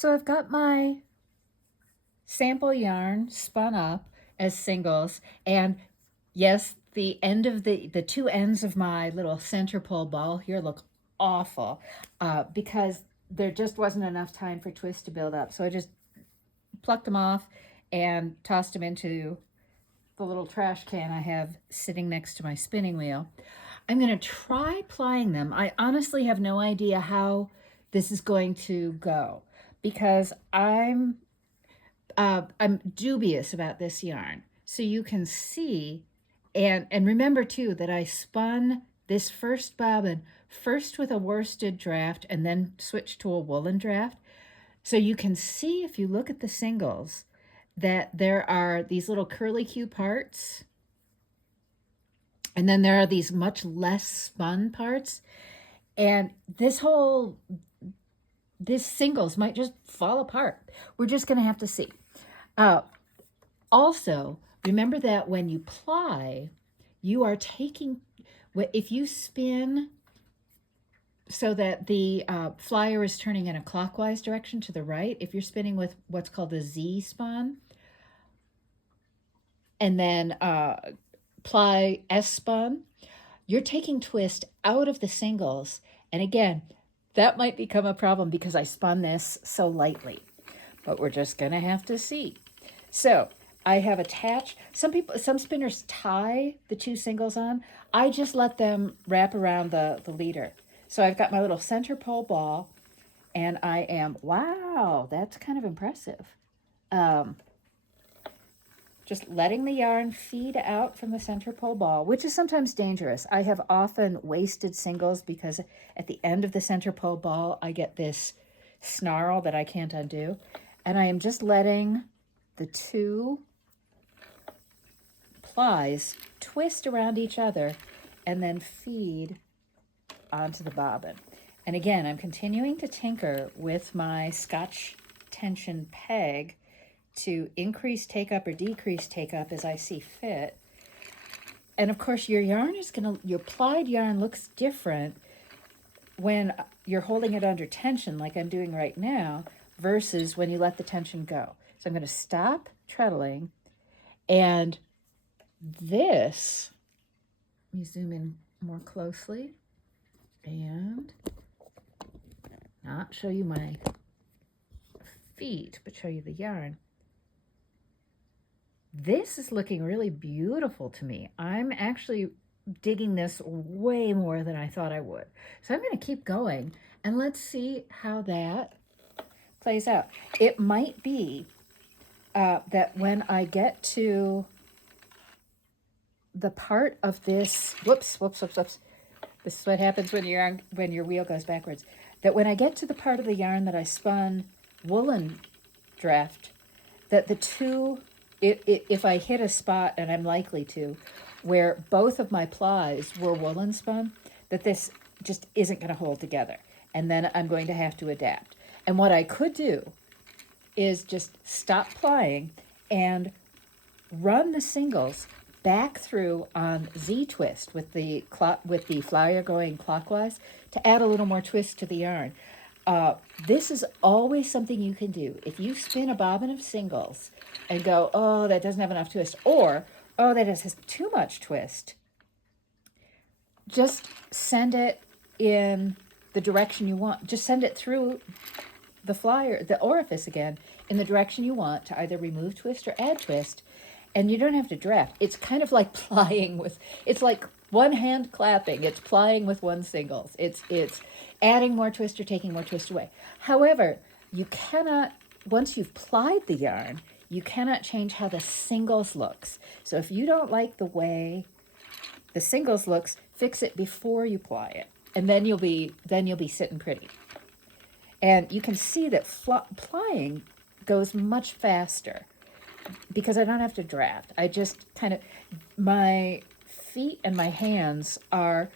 So I've got my sample yarn spun up as singles, and yes, the end of the two ends of my little center pole ball here look awful because there just wasn't enough time for twist to build up. So I just plucked them off and tossed them into the little trash can I have sitting next to my spinning wheel. I'm going to try plying them. I honestly have no idea how this is going to go because I'm dubious about this yarn. So you can see, and remember too that I spun this first bobbin first with a worsted draft and then switched to a woolen draft. So you can see if you look at the singles that there are these little curlicue parts, and then there are these much less spun parts. And this singles might just fall apart. We're just going to have to see. Also, remember that when you ply, you are taking, if you spin so that the flyer is turning in a clockwise direction to the right, if you're spinning with what's called a Z spun, and then ply S spun, you're taking twist out of the singles. And again, that might become a problem because I spun this so lightly, but we're just going to have to see. So I have attached, some spinners tie the two singles on. I just let them wrap around the leader. So I've got my little center pole ball, and I am, wow, that's kind of impressive. Just letting the yarn feed out from the center pole ball, which is sometimes dangerous. I have often wasted singles because at the end of the center pole ball, I get this snarl that I can't undo. And I am just letting the two plies twist around each other and then feed onto the bobbin. And again, I'm continuing to tinker with my Scotch tension peg to increase take up or decrease take up as I see fit. And of course, your plied yarn looks different when you're holding it under tension like I'm doing right now versus when you let the tension go. So I'm going to stop treadling, and this, let me zoom in more closely and not show you my feet, but show you the yarn. This is looking really beautiful to me. I'm actually digging this way more than I thought I would. So I'm going to keep going, and let's see how that plays out. It might be that when I get to the part of this, whoops. This is what happens when your wheel goes backwards. That when I get to the part of the yarn that I spun woolen draft, that the two, if I hit a spot, and I'm likely to, where both of my plies were woolen spun, that this just isn't going to hold together. And then I'm going to have to adapt. And what I could do is just stop plying and run the singles back through on Z twist with the flyer going clockwise to add a little more twist to the yarn. This is always something you can do. If you spin a bobbin of singles and go, oh, that doesn't have enough twist, or, oh, that has too much twist, just send it in the direction you want. Just send it through the orifice again in the direction you want to either remove twist or add twist, and you don't have to draft. It's kind of like it's like one hand clapping. It's plying with one singles. It's adding more twist or taking more twist away. However, you cannot, once you've plied the yarn, you cannot change how the singles looks. So if you don't like the way the singles looks, fix it before you ply it, and then you'll be sitting pretty. And you can see that plying goes much faster because I don't have to draft. I just my feet and my hands are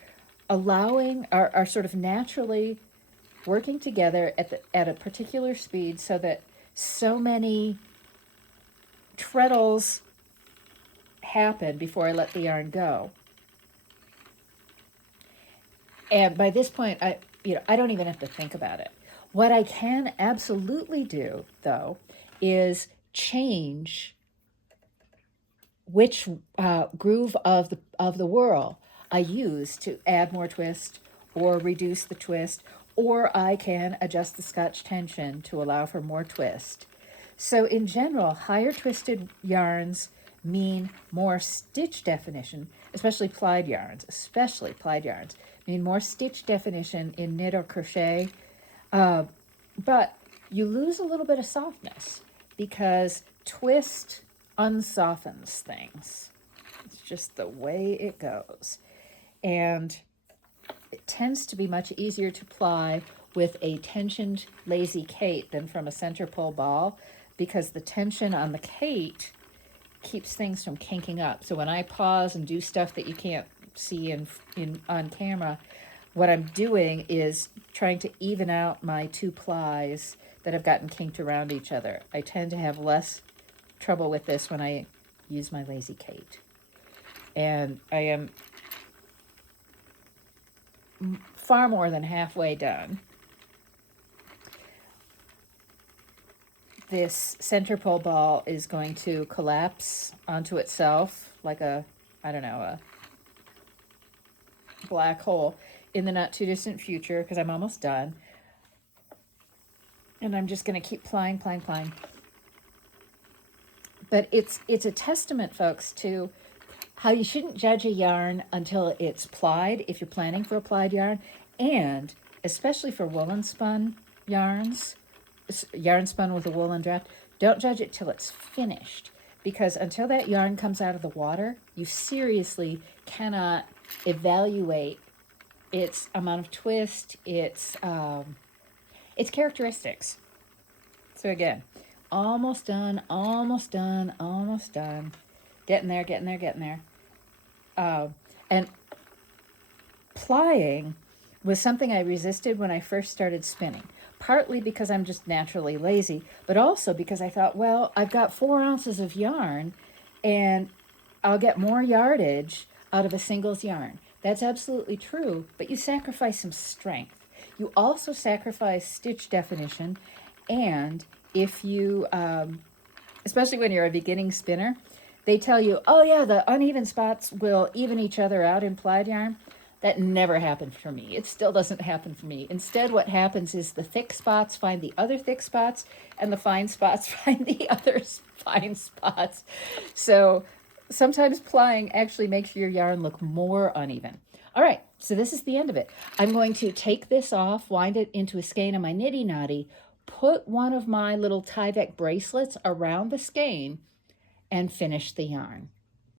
are sort of naturally working together at a particular speed so that so many treadles happen before I let the yarn go. And by this point, I don't even have to think about it. What I can absolutely do, though, is change which groove of the whirl I use to add more twist or reduce the twist, or I can adjust the scotch tension to allow for more twist. So in general, higher twisted yarns mean more stitch definition, especially plied yarns, mean more stitch definition in knit or crochet, but you lose a little bit of softness because twist unsoftens things. It's just the way it goes. And it tends to be much easier to ply with a tensioned lazy Kate than from a center pole ball, because the tension on the Kate keeps things from kinking up. So when I pause and do stuff that you can't see in on camera, what I'm doing is trying to even out my two plies that have gotten kinked around each other. I tend to have less trouble with this when I use my lazy Kate. And I am far more than halfway done. This center pole ball is going to collapse onto itself like a black hole in the not too distant future, because I'm almost done. And I'm just going to keep plying. But it's a testament, folks, to how you shouldn't judge a yarn until it's plied, if you're planning for a plied yarn, and especially for woolen spun yarns, yarn spun with a woolen draft, don't judge it till it's finished, because until that yarn comes out of the water, you seriously cannot evaluate its amount of twist, its characteristics. So again, almost done. Getting there. And plying was something I resisted when I first started spinning, partly because I'm just naturally lazy, but also because I thought, well, I've got 4 ounces of yarn and I'll get more yardage out of a singles yarn. That's absolutely true, but you sacrifice some strength. You also sacrifice stitch definition, and if you, especially when you're a beginning spinner, they tell you, oh yeah, the uneven spots will even each other out in plied yarn. That never happened for me. It still doesn't happen for me. Instead, what happens is the thick spots find the other thick spots, and the fine spots find the other fine spots. So sometimes plying actually makes your yarn look more uneven. All right, so this is the end of it. I'm going to take this off, wind it into a skein of my Nitty Knotty, put one of my little Tyvek bracelets around the skein, and finish the yarn.